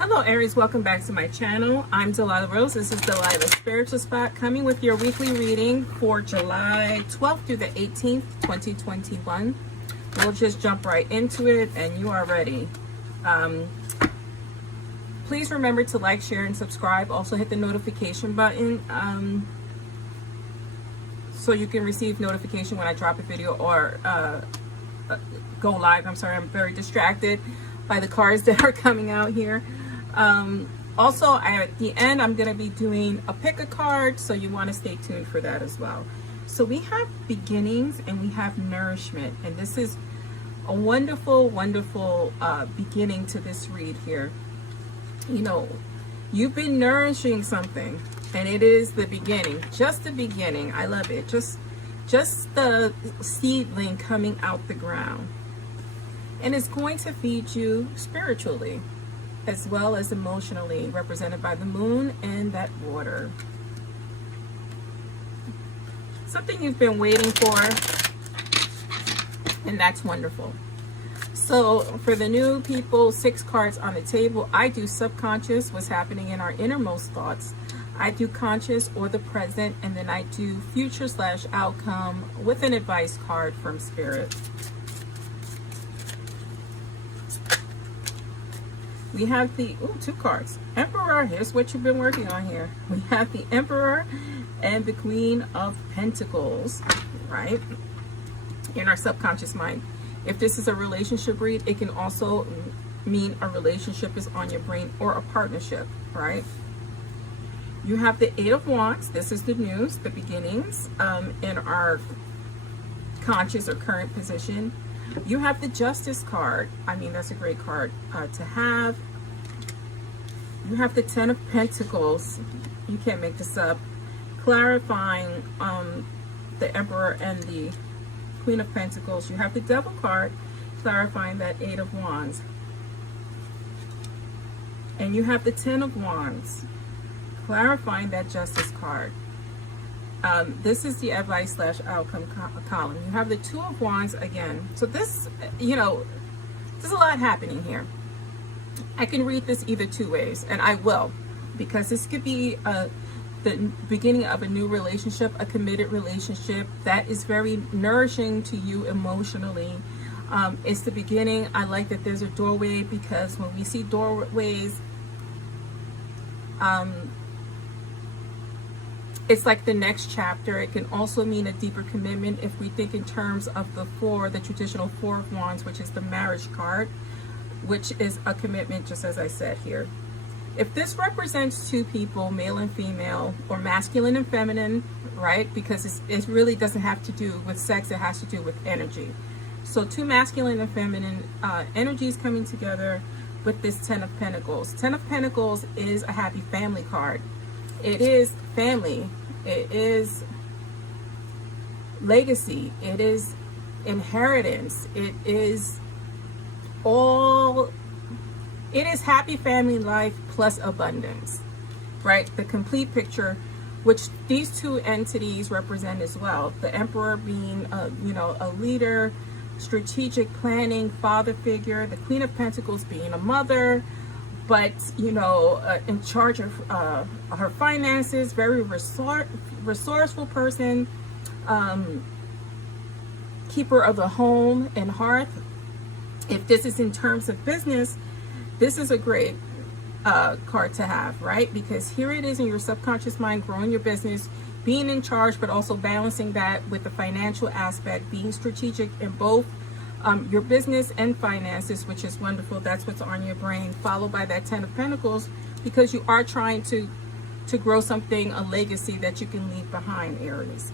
Hello Aries, welcome back to my channel. I'm Delilah Rose. This is Delilah Spiritual Spot, coming with your weekly reading for July 12th through the 18th, 2021. We'll just jump right into it and you are ready. Please remember to like, share, and subscribe. Also hit the notification button so you can receive notification when I drop a video or go live. I'm sorry, I'm very distracted by the cards that are coming out here. Also, at the end, I'm going to be doing a pick a card, so you want to stay tuned for that as well. So we have beginnings and we have nourishment, and this is a wonderful, wonderful beginning to this read here. You know, you've been nourishing something, and it is the beginning, just the beginning. I love it. Just the seedling coming out the ground, and it's going to feed you spiritually as well as emotionally, represented by the moon and that water. Something you've been waiting for, and that's wonderful. So for the new people, 6 cards on the table. I do subconscious, what's happening in our innermost thoughts. I do conscious or the present, and then I do future/outcome with an advice card from Spirit. We have the 2 cards. Emperor. Here's what you've been working on here. We have the Emperor and the Queen of Pentacles, right? In our subconscious mind. If this is a relationship read, it can also mean a relationship is on your brain or a partnership, right? You have the 8 of Wands. This is the news, the beginnings in our conscious or current position. You have the Justice card. I mean, that's a great card to have. You have the 10 of Pentacles. You can't make this up. Clarifying the Emperor and the Queen of Pentacles. You have the Devil card, clarifying that 8 of Wands. And you have the 10 of Wands, clarifying that Justice card. This is the advice/outcome column. You have the 2 of Wands again. So this, you know, there's a lot happening here. I can read this either 2 ways, and I will, because this could be the beginning of a new relationship, a committed relationship that is very nourishing to you emotionally. It's the beginning. I like that there's a doorway, because when we see doorways, it's like the next chapter. It can also mean a deeper commitment if we think in terms of the traditional 4 of Wands, which is the marriage card, which is a commitment, just as I said here. If this represents 2 people, male and female, or masculine and feminine, right? Because it really doesn't have to do with sex, it has to do with energy. So 2 masculine and feminine energies coming together with this 10 of Pentacles. 10 of Pentacles is a happy family card. It is family. It is legacy. It is inheritance. It is happy family life plus abundance, right? The complete picture, which these 2 entities represent as well. The Emperor being a leader, strategic planning, father figure. The Queen of Pentacles being a mother, but in charge of her finances, very resourceful person, keeper of the home and hearth. If this is in terms of business, this is a great card to have, right? Because here it is in your subconscious mind, growing your business, being in charge, but also balancing that with the financial aspect, being strategic in both your business and finances, which is wonderful. That's what's on your brain, followed by that 10 of Pentacles, because you are trying to grow something, a legacy that you can leave behind, Aries.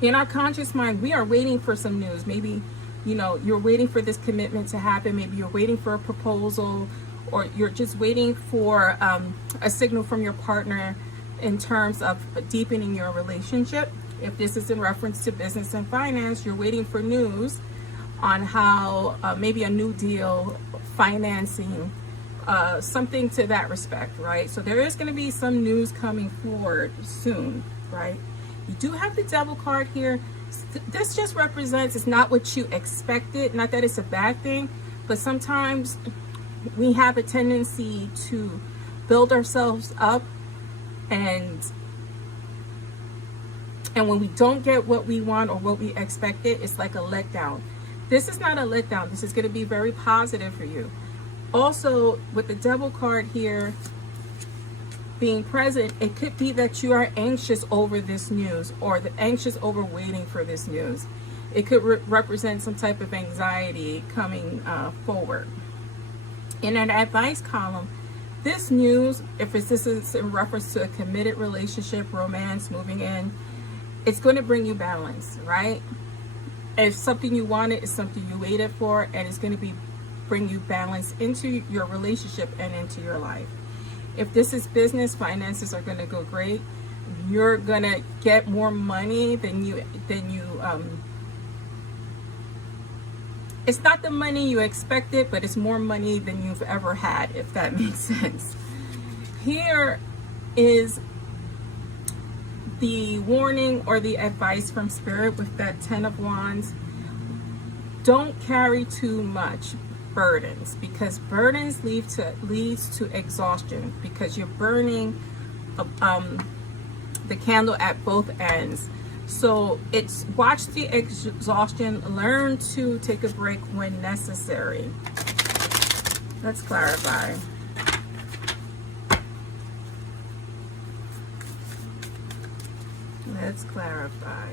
In our conscious mind, we are waiting for some news. Maybe you're waiting for this commitment to happen. Maybe you're waiting for a proposal, or you're just waiting for a signal from your partner in terms of deepening your relationship. If this is in reference to business and finance, you're waiting for news on how maybe a new deal, financing, something to that respect, right? So there is going to be some news coming forward soon, right? You do have the Devil card here. This just represents it's not what you expected. Not that it's a bad thing, but sometimes we have a tendency to build ourselves up, and when we don't get what we want or what we expected, it's like a letdown. This is not a letdown. This is going to be very positive for you. Also, with the Devil card here being present, it could be that you are anxious over this news, or anxious over waiting for this news. It could represent some type of anxiety coming forward. In an advice column, this news, if this is in reference to a committed relationship, romance, moving in, it's going to bring you balance, right? If something you wanted is something you waited for, and it's going to bring you balance into your relationship and into your life. If this is business, finances are going to go great. You're going to get more money than you it's not the money you expected, but it's more money than you've ever had, if that makes sense. Here is the warning or the advice from Spirit with that 10 of Wands. Don't carry too much burdens, because burdens leads to exhaustion, because you're burning the candle at both ends. So it's watch the exhaustion, learn to take a break when necessary. Let's clarify. Let's clarify.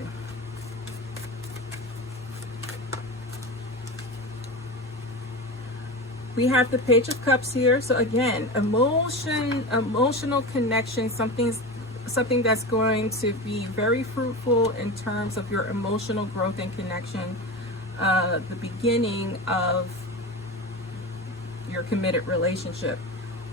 We have the Page of Cups here. So again, emotional connection, something that's going to be very fruitful in terms of your emotional growth and connection, the beginning of your committed relationship,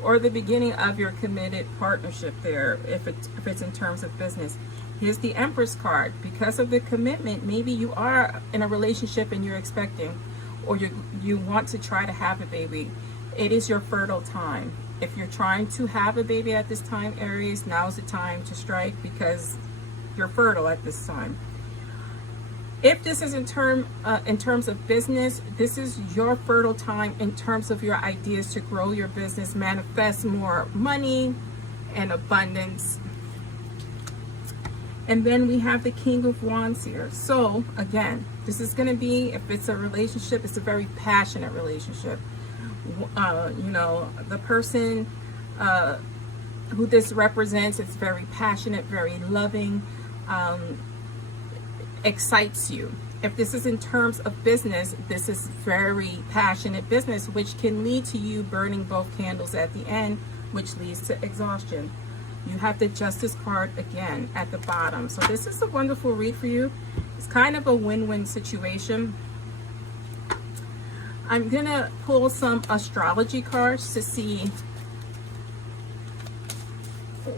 or the beginning of your committed partnership there, if it's in terms of business. Here's the Empress card. Because of the commitment, maybe you are in a relationship and you're expecting, or you want to try to have a baby. It is your fertile time. If you're trying to have a baby at this time, Aries, now's the time to strike, because you're fertile at this time. If this is in terms of business, this is your fertile time in terms of your ideas to grow your business, manifest more money and abundance. And then we have the King of Wands here. So again, this is going to be, if it's a relationship, it's a very passionate relationship. The person who this represents is very passionate, very loving, excites you. If this is in terms of business, this is very passionate business, which can lead to you burning both candles at the end, which leads to exhaustion. You have the Justice card again at the bottom. So this is a wonderful read for you. It's kind of a win-win situation. I'm going to pull some astrology cards to see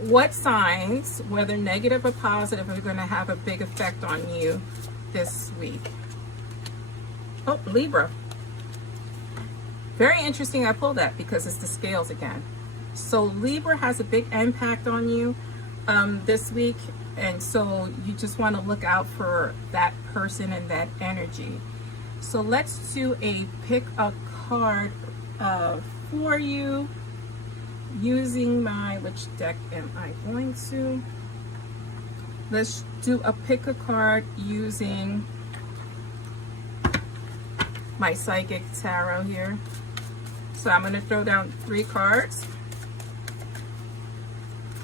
what signs, whether negative or positive, are going to have a big effect on you this week. Oh, Libra. Very interesting I pulled that, because it's the scales again. So Libra has a big impact on you this week, and so you just want to look out for that person and that energy. So let's do a pick a card for you using my, which deck am I going to? Let's do a pick a card using my Psychic Tarot here. So I'm going to throw down 3 cards.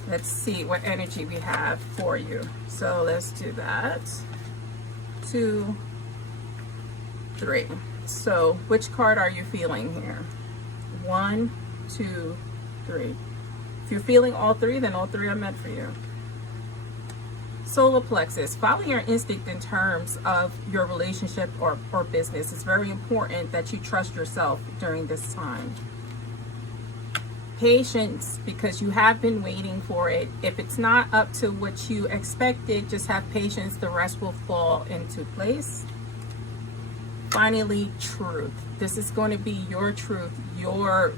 Let's see what energy we have for you. So let's do that. 2, 3. So which card are you feeling here? 1, 2, 3. If you're feeling all 3, then all 3 are meant for you. Solar plexus. Following your instinct in terms of your relationship or business. It's very important that you trust yourself during this time. Patience, because you have been waiting for it. If it's not up to what you expected, just have patience. The rest will fall into place. Finally, truth. This is going to be your truth, your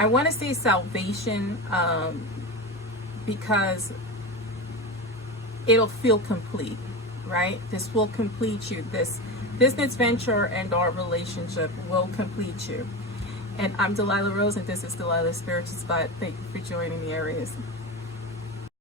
I want to say salvation, because it'll feel complete, right? This will complete you. business venture and or relationship will complete you. And I'm Delilah Rose, and this is Delilah's Spiritual Spot. Thank you for joining me, Aries.